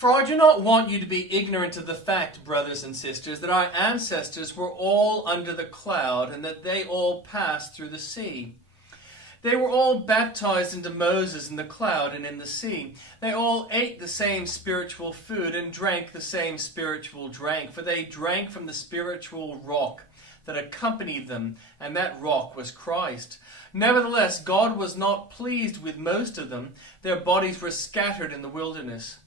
For I do not want you to be ignorant of the fact, brothers and sisters, that our ancestors were all under the cloud, and that they all passed through the sea. They were all baptized into Moses in the cloud and in the sea. They all ate the same spiritual food and drank the same spiritual drink, for they drank from the spiritual rock that accompanied them, and that rock was Christ. Nevertheless, God was not pleased with most of them. Their bodies were scattered in the wilderness.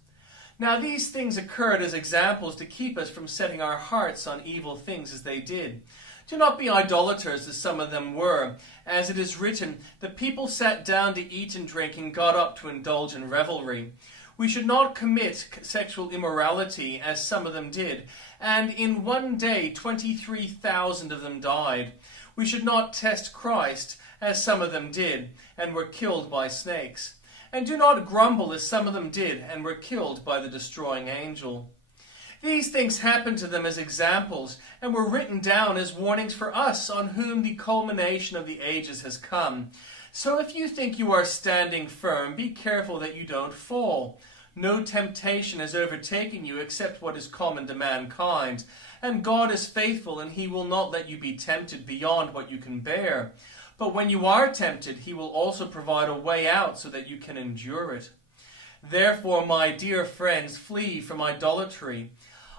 Now these things occurred as examples to keep us from setting our hearts on evil things as they did. Do not be idolaters as some of them were. As it is written, the people sat down to eat and drink and got up to indulge in revelry. We should not commit sexual immorality as some of them did, and in one day 23,000 of them died. We should not test Christ as some of them did, and were killed by snakes. And do not grumble as some of them did, and were killed by the destroying angel. These things happened to them as examples, and were written down as warnings for us, on whom the culmination of the ages has come. So if you think you are standing firm, be careful that you don't fall. No temptation has overtaken you except what is common to mankind. And God is faithful, and he will not let you be tempted beyond what you can bear. But when you are tempted, he will also provide a way out so that you can endure it. Therefore, my dear friends, flee from idolatry.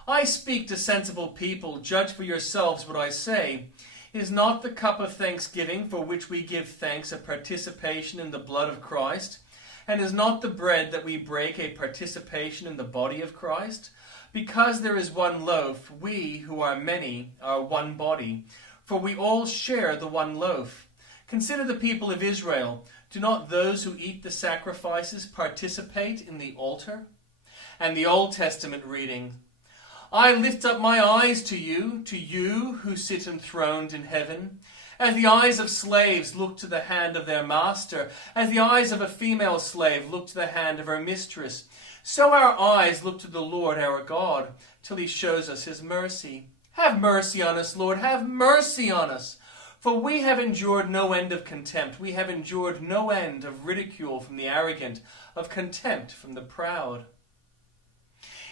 I speak to sensible people. Judge for yourselves what I say. Is not the cup of thanksgiving for which we give thanks a participation in the blood of Christ? And is not the bread that we break a participation in the body of Christ? Because there is one loaf, we, who are many, are one body, for we all share the one loaf. Consider the people of Israel. Do not those who eat the sacrifices participate in the altar? And the Old Testament reading, I lift up my eyes to you who sit enthroned in heaven. As the eyes of slaves look to the hand of their master, as the eyes of a female slave look to the hand of her mistress, so our eyes look to the Lord our God, till he shows us his mercy. Have mercy on us, Lord, have mercy on us. For we have endured no end of contempt. We have endured no end of ridicule from the arrogant, of contempt from the proud.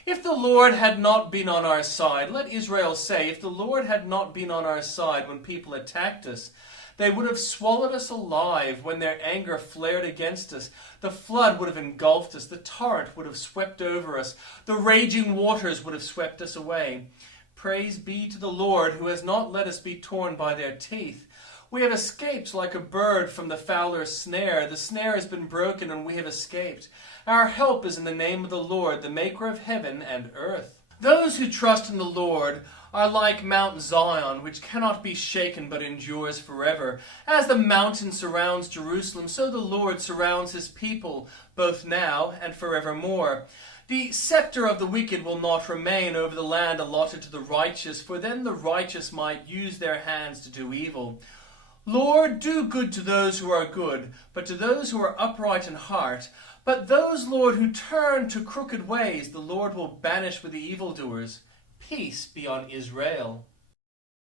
If the Lord had not been on our side, let Israel say, if the Lord had not been on our side when people attacked us, they would have swallowed us alive when their anger flared against us. The flood would have engulfed us. The torrent would have swept over us. The raging waters would have swept us away. Praise be to the Lord, who has not let us be torn by their teeth. We have escaped like a bird from the fowler's snare. The snare has been broken, and we have escaped. Our help is in the name of the Lord, the maker of heaven and earth. Those who trust in the Lord are like Mount Zion, which cannot be shaken but endures forever. As the mountain surrounds Jerusalem, so the Lord surrounds his people, both now and forevermore. The scepter of the wicked will not remain over the land allotted to the righteous, for then the righteous might use their hands to do evil. Lord, do good to those who are good, but to those who are upright in heart. But those, Lord, who turn to crooked ways, the Lord will banish with the evildoers. Peace be on Israel.